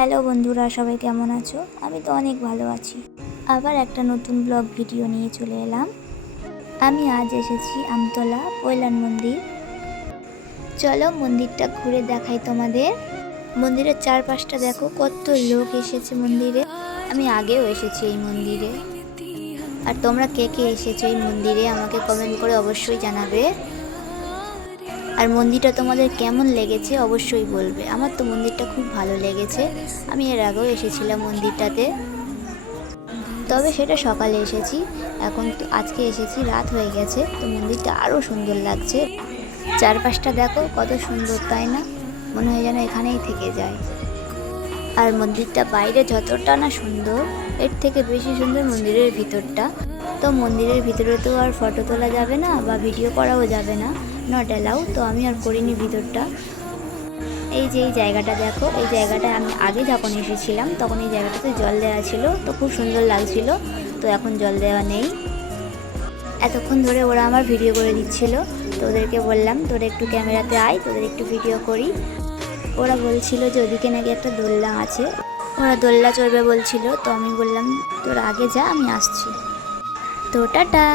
Hello বন্ধুরা, সবাই কেমন আছো? আমি তো অনেক ভালো আছি। আবার একটা নতুন ব্লগ ভিডিও নিয়ে চলে এলাম। আমি আজ এসেছি আমতলা পৈলান মন্দির। চলো মন্দিরটা ঘুরে দেখাই তোমাদের। মন্দিরের চারপাশটা দেখো, কত লোক এসেছে মন্দিরে। আমি আগেও এসেছি এই মন্দিরে। আর তোমরা কে কে এসেছো এই মন্দিরে আমাকে কমেন্ট করে অবশ্যই জানাবে। আর মন্দিরটা তোমাদের কেমন লেগেছে অবশ্যই বলবে। আমার তো মন্দিরটা খুব ভালো লেগেছে। আমি এর আগেও এসেছিলাম মন্দিরটাতে, তবে সেটা সকালে এসেছি। এখন তো আজকে এসেছি, রাত হয়ে গেছে, তো মন্দিরটা আরও সুন্দর লাগছে। চারপাশটা দেখো কত সুন্দর, তাই না? মনে হয় যেন এখানেই থেকে যায়। আর মন্দিরটা বাইরে যতটা না সুন্দর, এর থেকে বেশি সুন্দর মন্দিরের ভিতরটা। তো মন্দিরের ভিতরে তো আর ফটো তোলা যাবে না বা ভিডিও করাও যাবে না, নট অ্যালাউ। তো আমি আর করিনি ভিতরটা। এই যে এই জায়গাটা দেখো, এই জায়গাটা আমি আগে যখন এসেছিলাম তখন এই জায়গাটাতে জল দেওয়া ছিল, তো খুব সুন্দর লাগছিল। তো এখন জল দেওয়া নেই। এতক্ষণ ধরে ওরা আমার ভিডিও করে দিচ্ছিল, তো ওদেরকে বললাম তোরা একটু ক্যামেরাতে আয়, তোদের একটু ভিডিও করি। ওরা বলছিল যে ওদিকে নাকি একটা দোলনা আছে, ওরা দোলনা চড়বে বলছিল। তো আমি বললাম তোরা আগে যা, আমি আসছি। তো টাটা।